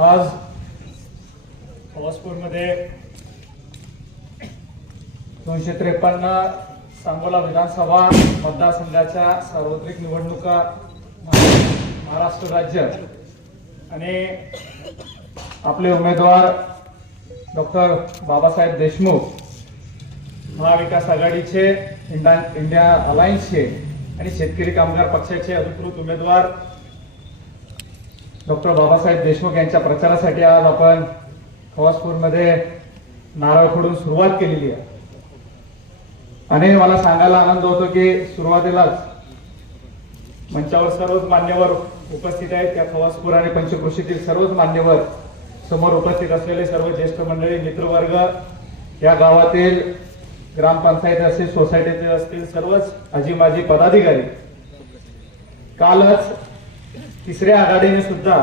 आज मध्ये 253 सांगोला विधानसभा मतदारसंघाच्या सार्वत्रिक निवडणुका महाराष्ट्र राज्य आणि आपले उमेदवार डॉक्टर बाबासाहेब देशमुख महाविकास आघाडीचे इंडिया अलायन्सचे आणि शेतकरी कामगार पक्षाचे अधिकृत उमेदवार डॉक्टर बाबासाहेब देशमुख यांच्या प्रचारासाठी आज आपण खवासपूरमध्ये नारळ फोडून सुरुवात केलेली आहे। आणि मला सांगायला आनंद होतो की सुरुवातीलाच मंचावर सर्वच मान्यवर उपस्थित आहेत। त्या खवासपूर आणि पंचक्रोशीतील सर्वच मान्यवर, समोर उपस्थित असलेले सर्व ज्येष्ठ मंडळी, मित्रवर्ग, या गावातील ग्रामपंचायत असतील, सोसायटीचे असतील सर्वच आजी माजी पदाधिकारी, कालच तिसऱ्या आघाडीने सुद्धा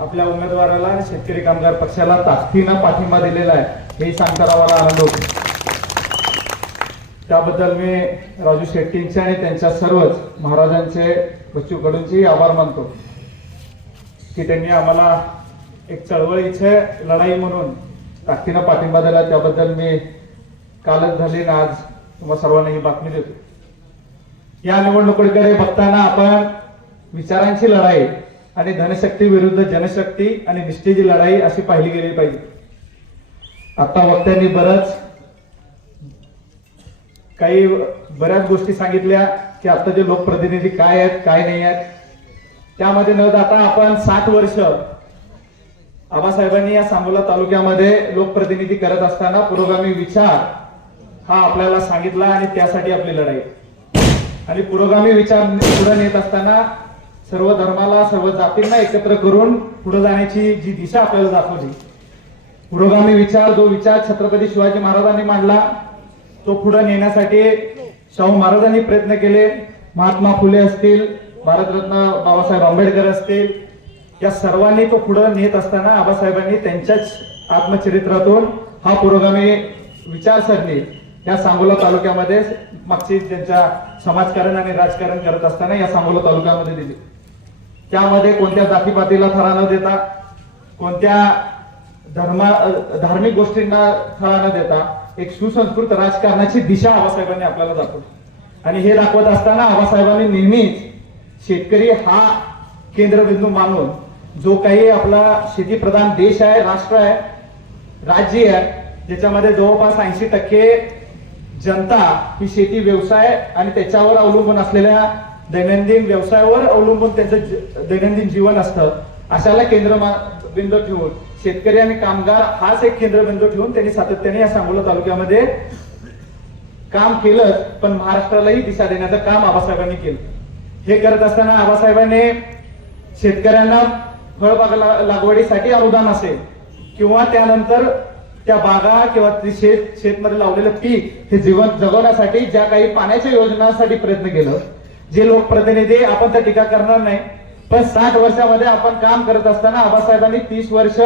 आपल्या उमेदवाराला आणि शेतकरी कामगार पक्षाला ताकदीने पाठिंबा दिलेला आहे, हे सांगताना मला आनंद होतो। त्याबद्दल मी राजू शेट्टींचे आणि त्यांच्या सर्वच महाराजांचे, बच्चू कडूंचे आभार मानतो की त्यांनी आम्हाला एक चळवळीचे लढाई म्हणून ताकदीने पाठिंबा दिला। त्याबद्दल मी कालच झाली ना आज तुम्हाला सर्वांना ही बातमी देतो। या निवडणुकीकडे बघताना आपण विचारांची लढाई आणि धनशक्ती विरुद्ध जनशक्ती आणि निष्ठेची लढाई अशी पाहिली गेली पाहिजे। आता वक्त्यांनी बऱ्याच गोष्टी सांगितल्या की आताचे लोकप्रतिनिधी काय आहेत काय नाही आहेत। त्यामध्ये न जाता आपण 60 वर्ष आबासाहेबांनी या सांगोला तालुक्यामध्ये लोकप्रतिनिधी करत असताना पुरोगामी विचार हा आपल्याला सांगितला आणि त्यासाठी आपली लढाई आणि पुरोगामी विचार पुढे नेत असताना सर्व धर्माला, सर्व जातींना एकत्र करून पुढे जाण्याची जी दिशा आपल्याला दाखवली, पुरोगामी विचार, जो विचार छत्रपती शिवाजी महाराजांनी मांडला, तो पुढे नेण्यासाठी शाहू महाराजांनी प्रयत्न केले। महात्मा फुले असतील, भारतरत्न बाबासाहेब आंबेडकर असतील, या सर्वांनी तो पुढे नेत असताना आबासाहेबांनी त्यांच्याच आत्मचरित्रातून हा पुरोगामी विचारसरणी या सांगोला तालुक्यामध्ये मागची त्यांच्या समाजकारण आणि राजकारण करत असताना या सांगोला तालुक्यामध्ये दिली। त्यामध्ये कोणत्या जातीपातीला थरा न देता, कोणत्या धार्मिक गोष्टींना थरा न देता एक सुसंस्कृत राजकारणाची दिशा आबासाहेबांनी आपल्याला दाखवली। आणि हे दाखवत असताना आबासाहेबांनी नेहमीच शेतकरी हा केंद्रबिंदू मानून, जो काही आपला शेतीप्रधान देश आहे, राष्ट्र आहे, राज्य आहे, ज्याच्यामध्ये जवळपास 80% जनता ही शेती व्यवसाय आणि त्याच्यावर अवलंबून असलेल्या दैनंदिन व्यवसायावर अवलंबून त्यांचं दैनंदिन जीवन असतं, अशाला केंद्रबिंदू ठेवून शेतकरी आणि कामगार हाच एक केंद्रबिंदू ठेवून त्यांनी सातत्याने या सांगोला तालुक्यामध्ये काम केलं, पण महाराष्ट्रालाही दिशा देण्याचं काम आबासाहेबांनी केलं। हे करत असताना आबासाहेबांनी शेतकऱ्यांना फळबाग लागवडीसाठी अनुदान असेल किंवा त्यानंतर त्या बागा किंवा शेतमध्ये लावलेलं पीक हे जीवन जगवण्यासाठी ज्या काही पाण्याच्या योजनांसाठी प्रयत्न केलं, जे लोकप्रतिनिधी आपण तर टीका करणार नाही, पण 60 वर्षामध्ये आपण काम करत असताना आबासाहेबांनी 30 वर्ष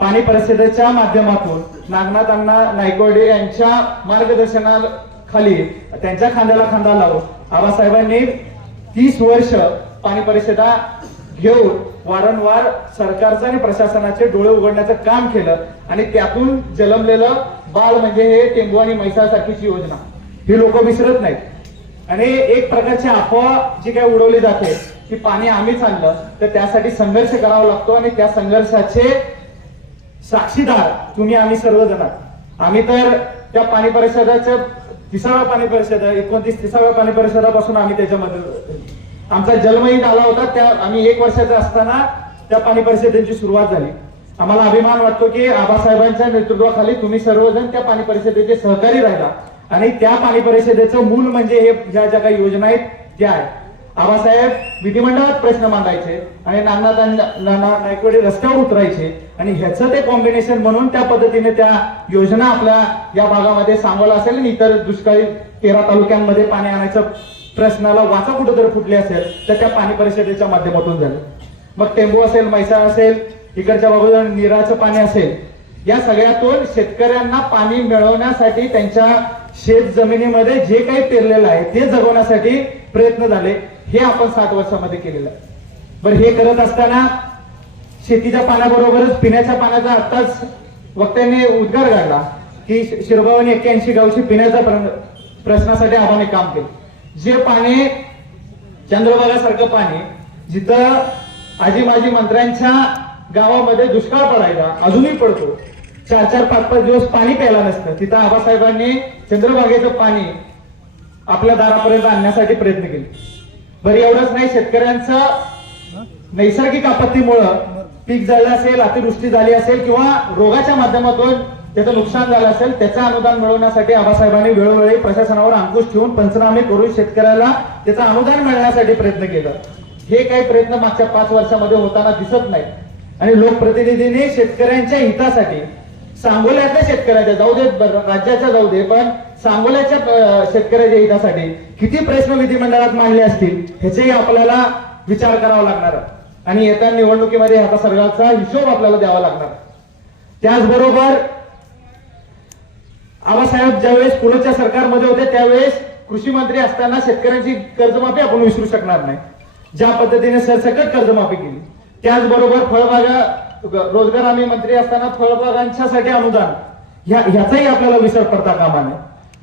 पाणी परिषदेच्या माध्यमातून नागनाथ अण्णा नायकवडे यांच्या मार्गदर्शनाखाली त्यांच्या खांद्याला खांदा लावून आबासाहेबांनी 30 वर्ष पाणी परिषदा घेऊन वारंवार सरकारचं आणि प्रशासनाचे डोळे उघडण्याचं काम केलं। आणि त्यातून जन्मलेलं बाळ म्हणजे हे टेंबू आणि म्हैसासारखीची योजना, ही लोक विसरत नाहीत। आणि एक प्रकारची अफवा जी काही उडवली जाते की पाणी आम्हीच आणलं, तर त्यासाठी संघर्ष करावा लागतो आणि त्या संघर्षाचे साक्षीदार तुम्ही आम्ही सर्वजण आहात। आम्ही तर त्या पाणी परिषदाच्या 30व्या पाणी परिषद 29-30व्या पाणी परिषदापासून आम्ही त्याच्यामध्ये आमचा जन्मही झाला होता। त्या आम्ही 1 वर्षाचा असताना त्या पाणी परिषदेची सुरुवात झाली। आम्हाला अभिमान वाटतो की आबासाहेबांच्या नेतृत्वाखाली तुम्ही सर्वजण त्या पाणी परिषदेचे सहकारी राहिला आणि त्या पाणी परिषदेचं मूल म्हणजे हे ज्या काही योजना आहेत त्या आहेत। आबासाहेब विधिमंडळात प्रश्न मांडायचे आणि नागनाथ नायकवडे रस्त्यावर उतरायचे आणि ह्याचं ते कॉम्बिनेशन म्हणून त्या पद्धतीने त्या योजना आपल्या या भागामध्ये सांगोला असेल आणि इतर दुष्काळी 13 तालुक्यांमध्ये पाणी आणायचं प्रश्नाला वाचा कुठेतरी फुटली असेल तर त्या पाणी परिषदेच्या माध्यमातून झालं। मग टेंबू असेल, म्हैसा असेल, इकडच्या बाजूला निराचं पाणी असेल, या सगळ्यातून शेतकऱ्यांना पाणी मिळवण्यासाठी त्यांच्या शेत जमिनीमध्ये जे काही पेरलेलं आहे ते जगवण्यासाठी प्रयत्न झाले, हे आपण 60 वर्षामध्ये केलेलं आहे। बरं, हे करत असताना शेतीच्या पाण्याबरोबरच पिण्याच्या पाण्याचा आत्ताच वक्त्यांनी उद्गार काढला की शिरगाव आणि 81 गावची पिण्याच्या प्रश्नासाठी आव्हाने काम केले. जे पाणी चंद्रभागासारखं पाणी जिथं आजी माजी मंत्र्यांच्या गावामध्ये दुष्काळ पडायचा, अजूनही पडतो, 4-4, 5-5 दिवस पाणी प्यायला नसतं, तिथं आबासाहेबांनी चंद्रभागेचं पाणी आपल्या दारापर्यंत आणण्यासाठी प्रयत्न केले. बरं एवढंच नाही, शेतकऱ्यांचं नैसर्गिक आपत्तीमुळं पीक जळलं असेल, अतिवृष्टी झाली असेल किंवा रोगाच्या माध्यमातून त्याचं नुकसान झालं असेल, त्याचं अनुदान मिळवण्यासाठी आबासाहेबांनी वेळोवेळी प्रशासनावर अंकुश ठेवून पंचनामे करून शेतकऱ्याला त्याचं अनुदान मिळण्यासाठी प्रयत्न केला. हे काही प्रयत्न मागच्या 5 वर्षामध्ये होताना दिसत नाही. आणि लोकप्रतिनिधींनी शेतकऱ्यांच्या हितासाठी सांगोल्यातल्या शेतकऱ्याच्या जाऊ दे, राज्याच्या जाऊ दे, पण सांगोल्याच्या शेतकऱ्याच्या हितासाठी किती प्रश्न विधिमंडळात मांडले असतील ह्याचाही आपल्याला विचार करावा लागणार आणि येत्या निवडणुकीमध्ये ह्याचा सगळ्याचा हिशोब आपल्याला द्यावा लागणार. त्याचबरोबर आबासाहेब ज्यावेळेस पुढच्या सरकारमध्ये होते त्यावेळेस कृषी मंत्री असताना शेतकऱ्यांची कर्जमाफी आपण विसरू शकणार नाही. ज्या पद्धतीने सरसकट कर्जमाफी केली, त्याचबरोबर फळबागा रोजगार हमी मंत्री असताना फळबागांच्यासाठी अनुदान ह्याचाही आपल्याला विसर पडता कामा नये.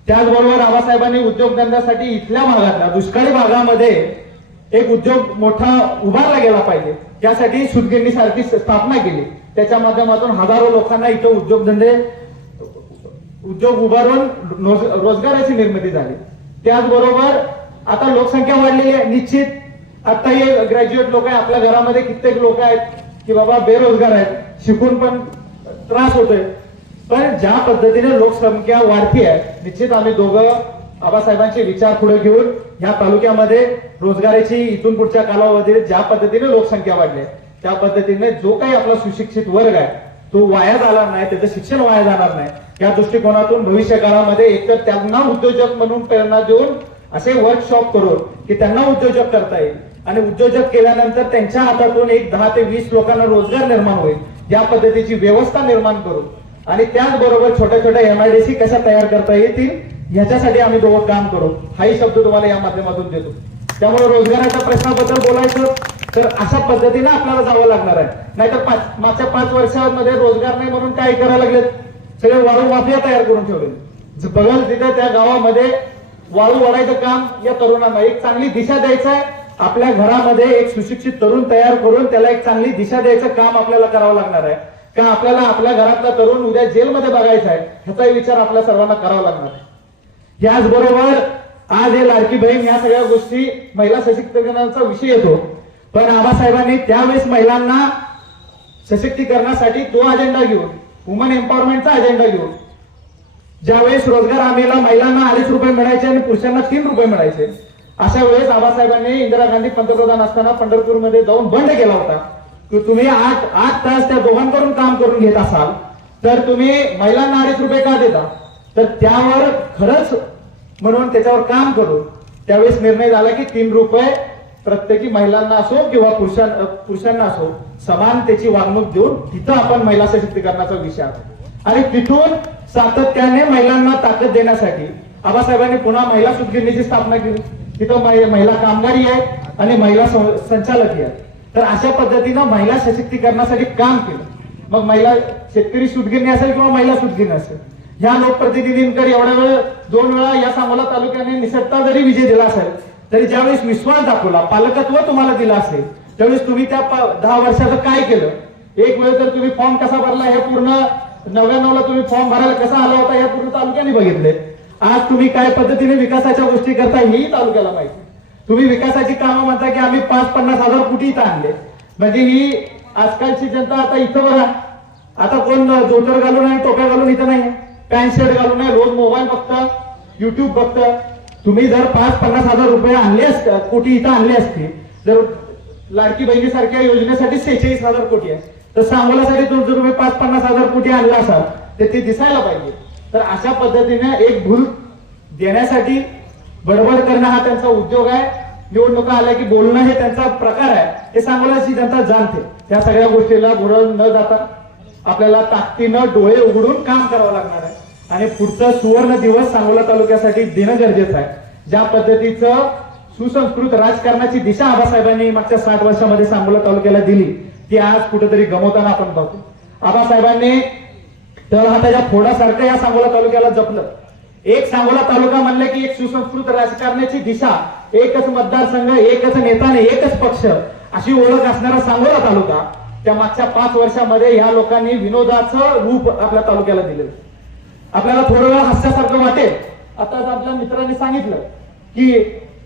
त्याचबरोबर आबासाहेबांनी उद्योगधंद्यासाठी इथल्या भागातल्या दुष्काळी भागामध्ये एक उद्योग मोठा उभारला गेला पाहिजे, त्यासाठी सूतगिरणी सारखी स्थापना केली. त्याच्या माध्यमातून हजारो लोकांना इथं उद्योग उभारून रोजगाराची निर्मिती झाली. त्याचबरोबर आता लोकसंख्या वाढलेली आहे, निश्चित आता हे ग्रॅज्युएट लोक आहे, आपल्या घरामध्ये कित्येक लोक आहेत की बाबा बेरोजगार आहेत, शिकून पण त्रास होतोय. पण ज्या पद्धतीने लोकसंख्या वाढती आहे, निश्चित आम्ही दोघं आबासाहेबांचे विचार पुढे घेऊन ह्या तालुक्यामध्ये रोजगाराची इथून पुढच्या कालावधीत ज्या पद्धतीने लोकसंख्या वाढली त्या पद्धतीने जो काही आपला सुशिक्षित वर्ग आहे तो वाया जाणार नाही, त्याचं शिक्षण वाया जाणार नाही, या दृष्टिकोनातून भविष्य काळामध्ये एकतर त्यांना उद्योजक म्हणून प्रेरणा देऊन असे वर्कशॉप करून की त्यांना उद्योजक करता येईल आणि उद्योजक केल्यानंतर त्यांच्या हातातून एक 10 ते 20 लोकांना रोजगार निर्माण होईल, या पद्धतीची व्यवस्था निर्माण करून आणि त्याचबरोबर छोट्या छोट्या MIDC कशा तयार करता येतील ह्याच्यासाठी आम्ही दोघं काम करू, हाही शब्द तुम्हाला या माध्यमातून देतो. त्यामुळे रोजगाराच्या प्रश्नाबद्दल बोलायचं तर अशा पद्धतीने आपल्याला जावं लागणार आहे. नाहीतर मागच्या 5 वर्षांमध्ये रोजगार नाही म्हणून काय करायला लागलेत, सगळे वाळू माफिया तयार करून ठेवले. बघल तिथे त्या गावामध्ये वाळू वाढायचं काम या तरुणांना एक चांगली दिशा द्यायचं आहे. आपल्या घरामध्ये एक सुशिक्षित तरुण तयार करून त्याला एक चांगली दिशा द्यायचं काम आपल्याला करावं लागणार आहे. का आपल्याला आपल्या घरातला तरुण उद्या जेलमध्ये बघायचा आहे ह्याचाही विचार आपल्या सर्वांना करावा लागणार आहे. याचबरोबर आज हे लाडकी बहीण या सगळ्या गोष्टी महिला सशक्तीकरणाचा विषय येतो, पण आबासाहेबांनी त्यावेळेस महिलांना सशक्तीकरणासाठी तो अजेंडा घेऊन, वुमन एम्पॉवरमेंटचा अजेंडा घेऊन, ज्यावेळेस रोजगार हमीला महिलांना 2.5 रुपये मिळायचे आणि पुरुषांना 3 रुपये मिळायचे, अशा वेळेस आबासाहेबांनी इंदिरा गांधी पंतप्रधान असताना पंढरपूरमध्ये जाऊन बंड केला होता की तुम्ही 8 तास त्या दोघांकडून काम करून घेत असाल तर तुम्ही महिलांना 2.5 रुपये का देता. तर त्यावर खरंच म्हणून त्याच्यावर काम करून त्यावेळेस निर्णय झाला की 3 रुपये प्रत्येकी महिलांना असो किंवा पुरुषांना असो समान त्याची वागणूक देऊन तिथं आपण महिला सशक्तीकरणाचा विषय आणि तिथून सातत्याने महिलांना ताकद देण्यासाठी आबासाहेबांनी पुन्हा महिला सूतगिरणीची स्थापना केली. तिथं महिला कामगारी आहेत आणि महिला संचालकी आहेत. तर अशा पद्धतीनं महिला सशक्तीकरणासाठी काम केलं. मग महिला शेतकरी सूतगिरणी असेल किंवा महिला सूतगिरणी असेल, ह्या लोकप्रतिनिधींकडे एवढ्या वेळ 2 वेळा या सांगोला तालुक्याने निसटता जरी विजय दिला असेल तरी ज्यावेळेस विश्वास दाखवला, पालकत्व तुम्हाला दिलं असेल, त्यावेळेस तुम्ही त्या 10 वर्षाचं काय केलं. एक वेळ तर तुम्ही फॉर्म कसा भरला हे पूर्ण 99ला तुम्ही फॉर्म भरायला कसा आला होता हे पूर्ण तालुक्याने बघितले. आज तुम्ही काय पद्धतीने विकासाच्या गोष्टी करता हेही तालुक्याला माहिती. तुम्ही विकासाची कामं म्हणता की आम्ही 5-50 हजार कोटी इथं आणले, म्हणजे ही आजकालची जनता आता इथं बघा, आता कोण जोतर घालून आणि टोप्या घालून इथं नाही, पॅन्ट शर्ट घालून नाही, रोज मोबाईल बघतं, युट्यूब बघतं. तुम्ही जर 5-50 हजार रुपये आणले असते, कोटी इथं आणले असते, जर लाडकी बहिणीसारख्या योजनेसाठी 46,000 कोटी आहे, तर सांगोल्यासाठी जर तुम्ही 5-50 हजार कोटी आणला असाल तर ते दिसायला पाहिजे. तर अशा पद्धतीने एक भूल देण्यासाठी बडबड करणं हा त्यांचा उद्योग आहे. निवडणुका आल्या की बोलणं हे त्यांचा प्रकार आहे, हे सांगोल्याची जनता जाणते. त्या सगळ्या गोष्टीला बुडवून न जाता आपल्याला ताकदीनं डोळे उघडून काम करावं लागणार आहे आणि पुढचा सुवर्ण दिवस सांगोला तालुक्यासाठी देणं गरजेचं आहे. ज्या पद्धतीचं सुसंस्कृत राजकारणाची दिशा आबासाहेबांनी मागच्या 60 वर्षामध्ये सांगोला तालुक्याला दिली ती आज कुठेतरी गमवताना आपण पाहतो. आबासाहेबांनी तळहाताच्या फोडासारखं या सांगोला तालुक्याला जपलं. एक सांगोला तालुका म्हणलं की एक सुसंस्कृत राजकारणाची दिशा, एकच मतदारसंघ, एकच नेता आणि एकच पक्ष अशी ओळख असणारा सांगोला तालुका त्या मागच्या 5 वर्षामध्ये ह्या लोकांनी विनोदाचं रूप आपल्या तालुक्याला दिलं. आपल्याला थोडं वेळ हास्यासारखं वाटेल. आताच आपल्या मित्रांनी सांगितलं की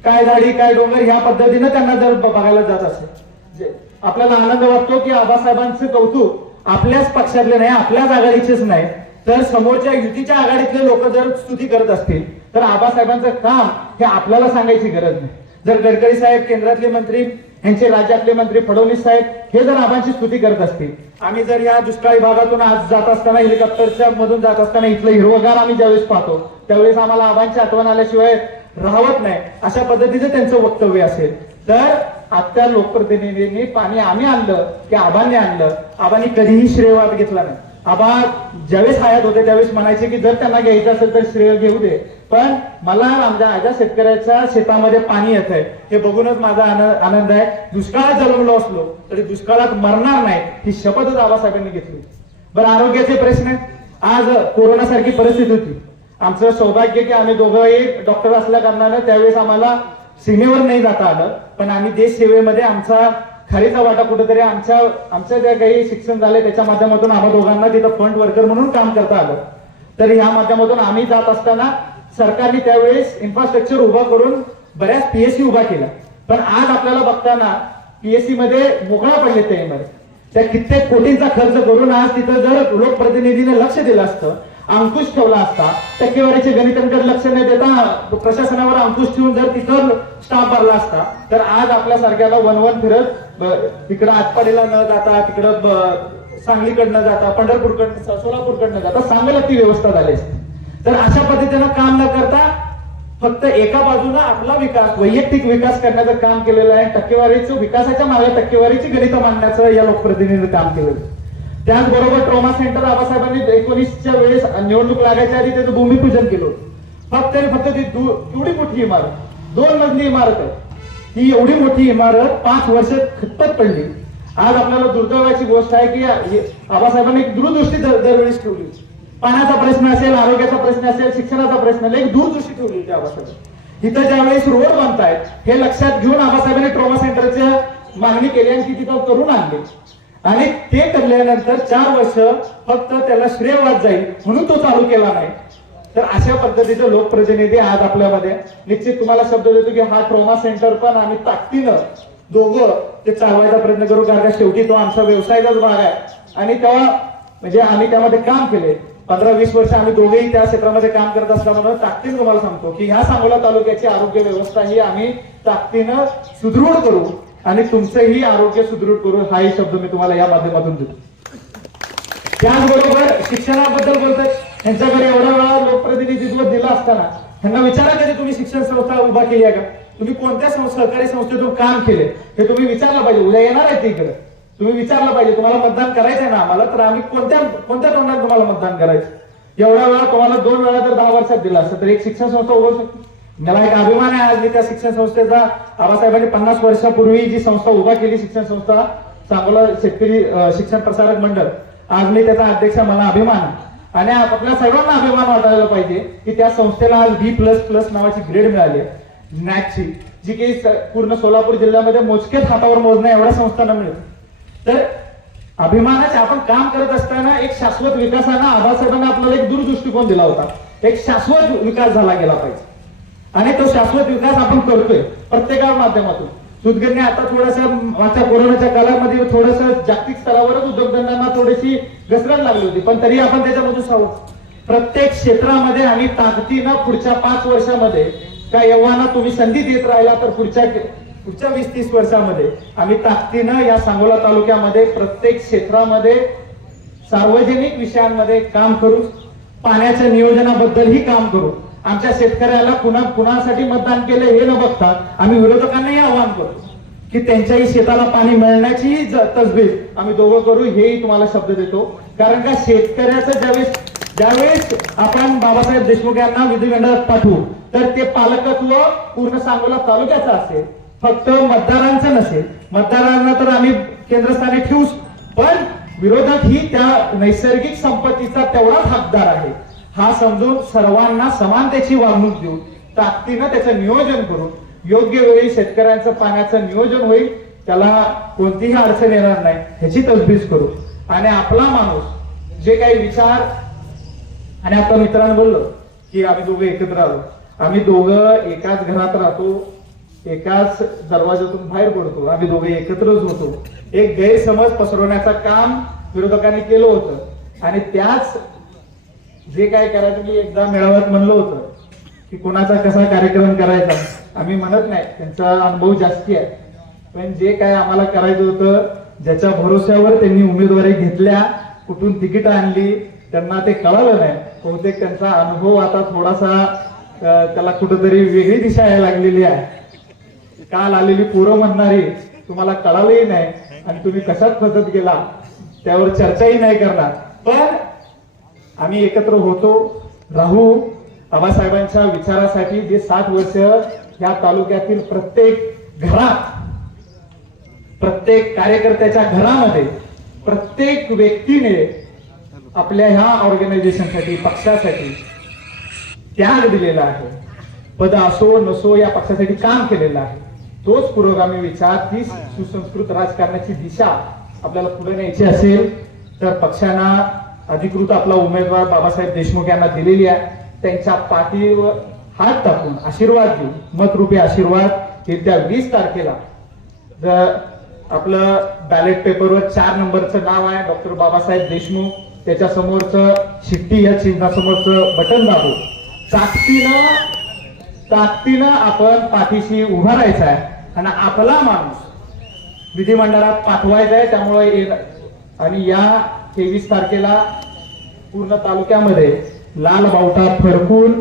काय झाडी काय डोंगर ह्या पद्धतीनं त्यांना जर बघायला जात असेल, आपल्याला आनंद वाटतो की आबासाहेबांचं कौतुक आपल्याच पक्षातले नाही, आपल्याच आघाडीचेच नाही, तर समोरच्या युतीच्या आघाडीतले लोक जर स्तुती करत असतील तर आबासाहेबांचं काम हे आपल्याला सांगायची गरज नाही. जर गडकरी साहेब केंद्रातले मंत्री, यांचे राज्यातले मंत्री फडणवीस साहेब हे जर आबांची स्तुती करत असतील, आम्ही जर या दुष्काळी भागातून आज जात असताना हेलिकॉप्टरच्या मधून जात असताना इथलं हिरवगार आम्ही ज्यावेळेस पाहतो त्यावेळेस आम्हाला आबांची आठवण आल्याशिवाय राहत नाही, अशा पद्धतीचं त्यांचं वक्तव्य असेल. तर आजच्या लोकप्रतिनिधींनी पाणी आम्ही आणलं की आबांनी आणलं, आबांनी कधीही श्रेयवाद घेतला नाही. आबा ज्यावेळेस हयात होते त्यावेळेस म्हणायचे की जर त्यांना घ्यायचं असेल तर श्रेय घेऊ दे, पण मला आमच्या शेतकऱ्याच्या शेतामध्ये पाणी येत आहे हे बघूनच माझा आनंद आहे. दुष्काळात जन्मलो असलो तरी दुष्काळात मरणार नाही ही शपथच आबासाहेबांनी घेतली. बरं, आरोग्याचे प्रश्न, आज कोरोनासारखी परिस्थिती होती. आमचं सौभाग्य की आम्ही दोघंही डॉक्टर असल्या कारणानं त्यावेळेस आम्हाला सीमेवर नाही जाता आलं, पण आम्ही देश सेवेमध्ये आमचा खरीचा वाटा कुठेतरी आमच्या ज्या काही शिक्षण झाले त्याच्या माध्यमातून आम्हा दोघांना तिथं फ्रंट वर्कर म्हणून काम करता आलं. तर ह्या माध्यमातून आम्ही जात असताना सरकारने त्यावेळेस इन्फ्रास्ट्रक्चर उभा करून बऱ्याच पीएससी उभा केला, पण आज आपल्याला बघताना पीएससी मध्ये मोकळा पडले त्या इमारत. त्या कित्येक कोटींचा खर्च करून आज तिथं जर लोकप्रतिनिधीने लक्ष दिलं असतं, अंकुश ठेवला असता, टक्केवारीचे गणितांकडे लक्ष न देता प्रशासनावर अंकुश ठेवून जर तिथं स्टाफ भरला असता तर आज आपल्यासारख्याला वन फिरत तिकडं आटपाडीला न जाता, तिकडं सांगलीकडनं जाता, पंढरपूरकडनं सोलापूरकडनं जाता सांगायला ती व्यवस्था झाली असती. तर अशा पद्धतीनं काम न करता फक्त एका बाजूला आपला विकास, वैयक्तिक विकास करण्याचं काम केलेलं आहे. टक्केवारीचं विकासाच्या मागे टक्केवारीची गणित मांडण्याचं या लोकप्रतिनिधींनी काम केलेलं. त्याचबरोबर ट्रॉमा सेंटर आबासाहेबांनी 19च्या वेळेस निवडणूक लागायच्या आधी त्याचं भूमिपूजन केलं. फक्त ती एवढी मोठी इमारत, 2 मजली इमारत आहे, ही एवढी मोठी इमारत 5 वर्ष खतपत पडली. आज आपल्याला दुर्दैवाची गोष्ट आहे की आबासाहेबांनी एक दूरदृष्टी दरवेळेस ठेवली. पाण्याचा प्रश्न असेल, आरोग्याचा प्रश्न असेल, शिक्षणाचा प्रश्न असेल, एक दूरदृष्टी ठेवली होती आबासाहेब. इथं ज्यावेळेस रोड बनतायत हे लक्षात घेऊन आबासाहेबांनी ट्रॉमा सेंटरची मागणी केली आणि ती तिथं करून आणली. आणि ते करल्यानंतर 4 वर्ष फक्त त्याला श्रेयवाद जाईल म्हणून तो चालू केला नाही. तर अशा पद्धतीचे लोकप्रतिनिधी आज आपल्यामध्ये. निश्चित तुम्हाला शब्द देतो की हा ट्रॉमा सेंटर पण आम्ही ताकदीनं दोघं ते चालवायचा प्रयत्न करू, कारण शेवटी तो आमचा व्यवसायाचाच भाग आहे. आणि तेव्हा म्हणजे आम्ही त्यामध्ये काम केले. 15-20 वर्ष आम्ही दोघेही त्या क्षेत्रामध्ये काम करत असल्यामुळे ताकदीनं तुम्हाला सांगतो की ह्या सांगोला तालुक्याची आरोग्य व्यवस्था ही आम्ही ताकदीनं सुदृढ करू आणि तुमचंही आरोग्य सुदृढ करू, हाही शब्द मी तुम्हाला या माध्यमातून देतो. त्याचबरोबर शिक्षणाबद्दल बोलतात, त्यांच्याकडे एवढा वेळा लोकप्रतिनिधित्व दिलं असताना त्यांना विचारा कधी तुम्ही शिक्षण संस्था उभा केली आहे का, तुम्ही कोणत्या सहकारी संस्थेतून काम केले हे तुम्ही विचारलं पाहिजे. उद्या येणार आहे ते इकडे, तुम्ही विचारलं पाहिजे तुम्हाला मतदान करायचंय ना आम्हाला, तर आम्ही कोणत्या तोंडात तुम्हाला मतदान करायचं. एवढ्या वेळा तुम्हाला 2 वेळा जर 10 वर्षात दिला असतं तर एक शिक्षण संस्था उभं शकते. मला एक अभिमान आहे आज मी त्या शिक्षण संस्थेचा. आबासाहेबांनी 50 वर्षापूर्वी जी संस्था उभा केली, शिक्षण संस्था सांगोला शेतकरी शिक्षण प्रसारक मंडळ, आज मी त्याचा अध्यक्ष, मला अभिमान आहे. आणि आपल्या सर्वांना अभिमान वाटायला पाहिजे की त्या संस्थेला आज B++ नावाची ग्रेड मिळाली नॅकची, जी काही पूर्ण सोलापूर जिल्ह्यामध्ये मोजकेच हातावर मोजण्या एवढ्या संस्थांना मिळते. तर अभिमानाचे आपण काम करत असताना एक शाश्वत विकासानं आबासाहेबांना आपल्याला एक दूरदृष्टिकोन दिला होता. एक शाश्वत विकास झाला गेला पाहिजे आणि तो शाश्वत विकास आपण करतोय प्रत्येका माध्यमातून. सुदगरने आता थोडंसं मागच्या कोरोनाच्या काळामध्ये थोडंसं जागतिक स्तरावरच उद्योगधंद्यांना थोडीशी घसरण लागली होती, पण तरी आपण त्याच्यामधून सावध. प्रत्येक क्षेत्रामध्ये आम्ही ताकदीनं पुढच्या 5 वर्षामध्ये काय एव्हाना तुम्ही संधी देत राहिला तर पुढच्या 20-30 वर्षामध्ये आम्ही ताकदीनं या सांगोला तालुक्यामध्ये प्रत्येक क्षेत्रामध्ये सार्वजनिक विषयांमध्ये काम करू, पाण्याच्या नियोजनाबद्दलही काम करू. आमच्या शेतकऱ्याला कुणासाठी मतदान केलं हे न बघता आम्ही विरोधकांनाही आवाहन करतो की त्यांच्याही शेताला पाणी मिळण्याची तजवीज आम्ही दोघं करू, हेही तुम्हाला शब्द देतो. कारण का शेतकऱ्याचं ज्यावेळेस आपण बाबासाहेब देशमुख यांना विधिमंडळात पाठवू तर ते पालकत्व पूर्ण सांगोला तालुक्याचं असेल, फक्त मतदारांचं नसेल. मतदारांना तर आम्ही केंद्रस्थानी ठेवूच, पण विरोधक ही त्या नैसर्गिक संपत्तीचा तेवढाच हकदार आहे हा समजून सर्वांना समानतेची वागणूक देऊन ताकदीनं त्याचं नियोजन करून योग्य वेळी शेतकऱ्यांचं पाण्याचं नियोजन होईल, त्याला कोणतीही अडचण येणार नाही ह्याची तजवीज करू. आणि आपला माणूस जे काही विचार, आणि आता मित्रांनो बोललो की आम्ही दोघं एकत्र आलो, आम्ही दोघं एकाच घरात राहतो, एकाच दरवाजातून बाहेर पडतो, आम्ही दोघे एकत्रच होतो. एक गैरसमज पसरवण्याचं काम विरोधकांनी केलं होतं आणि त्याच जे काय करायचं मी एकदा मेळाव्यात म्हणलं होतं की कोणाचा कसा कार्यक्रम करायचा, आम्ही म्हणत नाही, त्यांचा अनुभव जास्ती आहे, पण जे काय आम्हाला करायचं होतं, ज्याच्या भरोश्यावर त्यांनी उमेदवारी घेतल्या, कुठून तिकीट आणली, त्यांना ते कळालं नाही. बहुतेक त्यांचा अनुभव आता थोडासा त्याला कुठंतरी वेगळी दिशा यायला लागलेली आहे. काल आलेली पोरं म्हणणारी तुम्हाला कळालंही नाही आणि तुम्ही कशात फसत गेला त्यावर चर्चाही नाही करणार. पण आम्ही एकत्र होतो, राहू. आबासाहेबांच्या विचारासाठी जे 7 वर्ष या तालुक्यातील प्रत्येक घरात, प्रत्येक कार्यकर्त्याच्या घरामध्ये, प्रत्येक व्यक्तीने आपल्या ह्या ऑर्गनायझेशनसाठी, पक्षासाठी त्याग दिलेला आहे. पद असो नसो या पक्षासाठी काम केलेलं आहे. तोच पुरोगामी विचार, ती सुसंस्कृत राजकारणाची दिशा आपल्याला पुढे न्यायची असेल तर पक्षांना अधिकृत आपला उमेदवार बाबासाहेब देशमुख यांना दिलेली आहे. त्यांच्या पाठीवर हात टाकून आशीर्वाद देऊ, मतरूपी आशीर्वाद येत्या 20 तारखेला. जर आपलं बॅलेट पेपरवर 4 नंबरचं नाव आहे डॉक्टर बाबासाहेब देशमुख, त्याच्या समोरचं शिट्टी या चिन्हासमोरचं बटन दाबू, ताकदीनं आपण पाठीशी उभा राहायचा आहे आणि आपला माणूस विधिमंडळात पाठवायचा आहे. त्यामुळे आणि या 23 तारखेला पूर्ण तालुक्यामध्ये लाल बावटा फडकून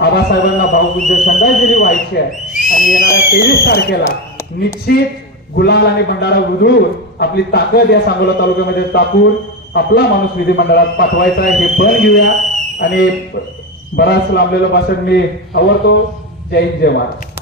आबासाहेबांना भावबुद्ध श्रद्धांजली व्हायची आहे आणि येणाऱ्या 23 तारखेला निश्चित गुलाल आणि भंडारा उधळून आपली ताकद या सांगोला तालुक्यामध्ये टाकून आपला माणूस विधिमंडळात पाठवायचा आहे. हे पण घेऊया. आणि बराच लांबलेलं भाषण मी आवडतो. जय हिंद, जय महाराज.